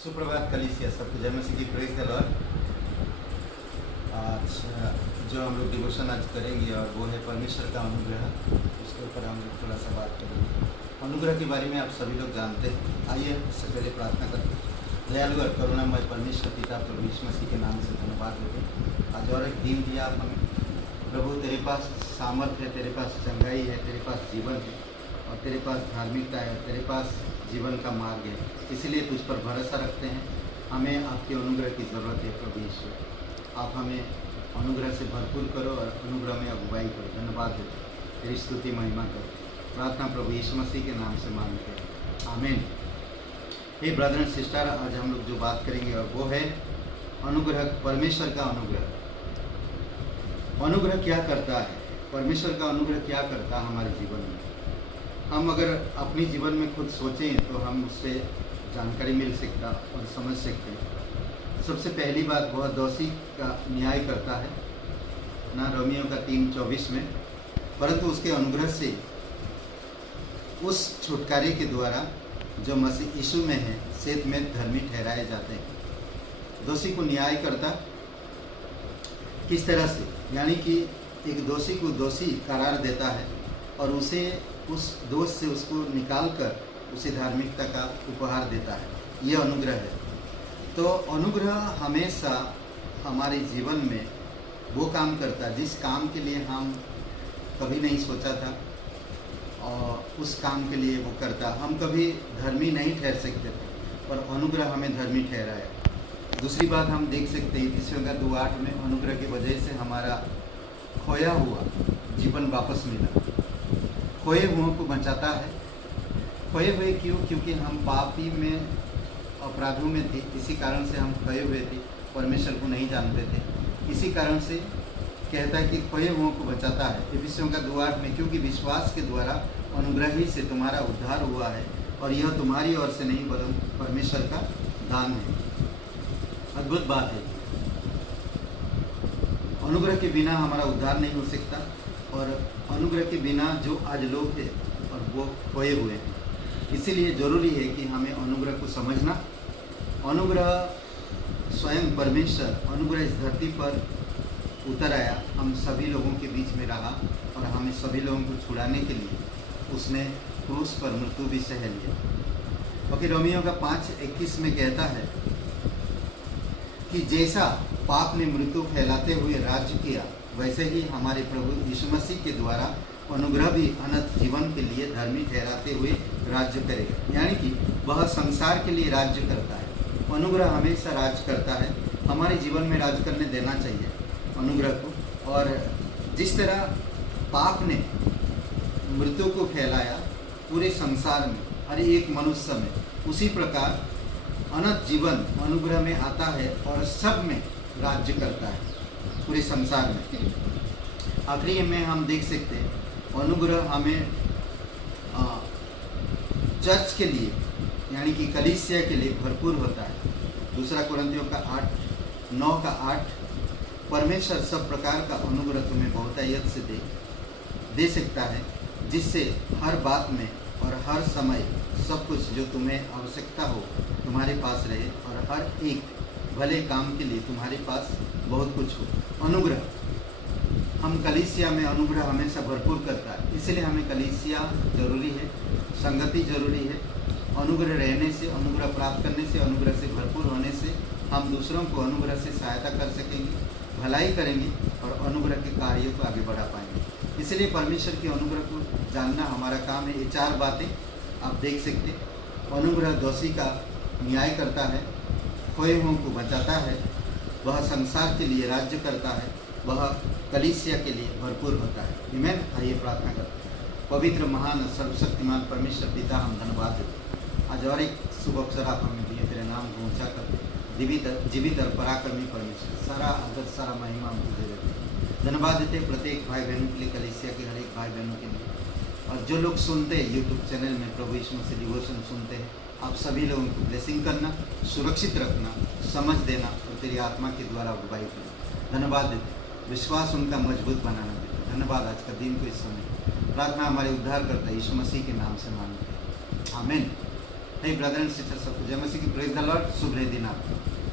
सुप्रभात कलीसिया सबको जय मसीह की प्रेज द लॉर्ड। आज जो हम लोग डिवोशन आज करेंगे और वो है परमेश्वर का अनुग्रह। उसके ऊपर हम लोग थोड़ा सा बात करेंगे। अनुग्रह के बारे में आप सभी लोग जानते हैं। आइए उससे पहले प्रार्थना करते हैं। दयालु और करुणामय परमेश्वर पिता प्रभु यीशु मसीह के नाम से धन्यवाद देते हैं। आज और एक दिन दिया आप हमें प्रभु। तेरे पास सामर्थ्य है, तेरे पास चंगाई है, तेरे पास जीवन है और तेरे पास धार्मिकता है, तेरे पास जीवन का मार्ग है। इसलिए तुझ पर भरोसा रखते हैं। हमें आपके अनुग्रह की ज़रूरत है प्रभु यीशु। आप हमें अनुग्रह से भरपूर करो और अनुग्रह में अगुवाई करो। धन्यवाद देते, तेरी स्तुति महिमा करो। प्रार्थना प्रभु यीशु मसीह के नाम से मांगते हैं, आमीन। हे ब्रदर एंड सिस्टर, आज हम लोग जो बात करेंगे और वो है अनुग्रह, परमेश्वर का अनुग्रह। अनुग्रह क्या करता है? परमेश्वर का अनुग्रह क्या करता है हमारे जीवन में? हम अगर अपनी जीवन में खुद सोचें तो हम उससे जानकारी मिल सकता और समझ सकते हैं। सबसे पहली बात, वह दोषी का न्याय करता है ना, रोमियो का 3:24 में। परंतु उसके अनुग्रह से, उस छुटकारे के द्वारा जो मसीह यीशु में है, सेत में धर्मी ठहराए जाते हैं। दोषी को न्याय करता किस तरह से? यानी कि एक दोषी को दोषी करार देता है और उसे उस दोष से उसको निकाल कर उसे धार्मिकता का उपहार देता है। ये अनुग्रह है। तो अनुग्रह हमेशा हमारे जीवन में वो काम करता है जिस काम के लिए हम कभी नहीं सोचा था, और उस काम के लिए वो करता। हम कभी धर्मी नहीं ठहर सकते थे पर अनुग्रह हमें धर्मी ठहराया। दूसरी बात हम देख सकते हैं इफिसियों का 2:8 में, अनुग्रह की वजह से हमारा खोया हुआ जीवन वापस मिला। खोए हुओं को बचाता है। खोए हुए क्यों? क्योंकि हम पापी में, अपराधों में थे। इसी कारण से हम खोए हुए थे, परमेश्वर को नहीं जानते थे। इसी कारण से कहता है कि खोए हुओं को बचाता है इफिसियों का 2:8 में, क्योंकि विश्वास के द्वारा अनुग्रह ही से तुम्हारा उद्धार हुआ है और यह तुम्हारी ओर से नहीं बल्कि परमेश्वर का दान है। अद्भुत बात है। अनुग्रह के बिना हमारा उद्धार नहीं हो सकता और अनुग्रह के बिना जो आज लोग हैं और वो खोए हुए हैं। इसीलिए ज़रूरी है कि हमें अनुग्रह को समझना। अनुग्रह स्वयं परमेश्वर, अनुग्रह इस धरती पर उतर आया, हम सभी लोगों के बीच में रहा और हमें सभी लोगों को छुड़ाने के लिए उसने क्रूस पर मृत्यु भी सह लिया। क्योंकि रोमियो का 5:21 में कहता है कि जैसा पाप ने मृत्यु फैलाते हुए राज्य किया, वैसे ही हमारे प्रभु यीशु मसीह के द्वारा अनुग्रह भी अनंत जीवन के लिए धर्मी ठहराते हुए राज्य करेगा। यानी कि वह संसार के लिए राज्य करता है। अनुग्रह हमेशा राज्य करता है। हमारे जीवन में राज्य करने देना चाहिए अनुग्रह को। और जिस तरह पाप ने मृत्यु को फैलाया पूरे संसार में, हर एक मनुष्य में, उसी प्रकार अनंत जीवन अनुग्रह में आता है और सब में राज्य करता है पूरे संसार में। आखिरी में हम देख सकते हैं अनुग्रह हमें चर्च के लिए, यानी कि कलीसिया के लिए भरपूर होता है। दूसरा कुरिन्थियों का 9:8, परमेश्वर सब प्रकार का अनुग्रह तुम्हें बहुतायत से दे सकता है, जिससे हर बात में और हर समय सब कुछ जो तुम्हें आवश्यकता हो तुम्हारे पास रहे और हर एक भले काम के लिए तुम्हारे पास बहुत कुछ हो। अनुग्रह, हम कलीसिया में अनुग्रह हमेशा भरपूर करता है। इसलिए हमें कलीसिया जरूरी है, संगति जरूरी है। अनुग्रह रहने से, अनुग्रह प्राप्त करने से, अनुग्रह से भरपूर होने से हम दूसरों को अनुग्रह से सहायता कर सकेंगे, भलाई करेंगे और अनुग्रह के कार्यों को आगे बढ़ा पाएंगे। इसलिए परमेश्वर के अनुग्रह को जानना हमारा काम है। ये 4 बातें आप देख सकते। अनुग्रह दोषी का न्याय करता है, खोए हुओं को बचाता है, वह संसार के लिए राज्य करता है, वह कलीसिया के लिए भरपूर होता है। आमीन। आइए प्रार्थना करते हैं। पवित्र, महान, सर्वशक्तिमान परमेश्वर पिता, हम धन्यवाद देते हैं। आज और एक शुभ अवसर आप हमें दिए, तेरे नाम को ऊंचा करते हैं। जीवित और पराक्रमी परमेश्वर, सारा आदर, सारा महिमा हम तुझे देते हैं। धन्यवाद देते हैं प्रत्येक भाई बहनों के लिए, कलीसिया के हर एक भाई बहनों के लिए, और जो लोग सुनते हैं यूट्यूब चैनल में प्रभु यीशु मसीह डिवोशन सुनते हैं, आप सभी लोगों को ब्लेसिंग करना, सुरक्षित रखना, समझ देना और तेरी आत्मा के द्वारा अगुवाई करना। धन्यवाद देते, विश्वास उनका मजबूत बनाना देते। धन्यवाद आज का दिन को इस समय प्रार्थना हमारे उद्धार करता है यीशु मसीह के नाम से मांगते हैं, आमीन। हे ब्रदर एंड सिस्टर सबको जय मसीह की, प्रेज द लॉर्ड, शुभ रहे दिन आपको।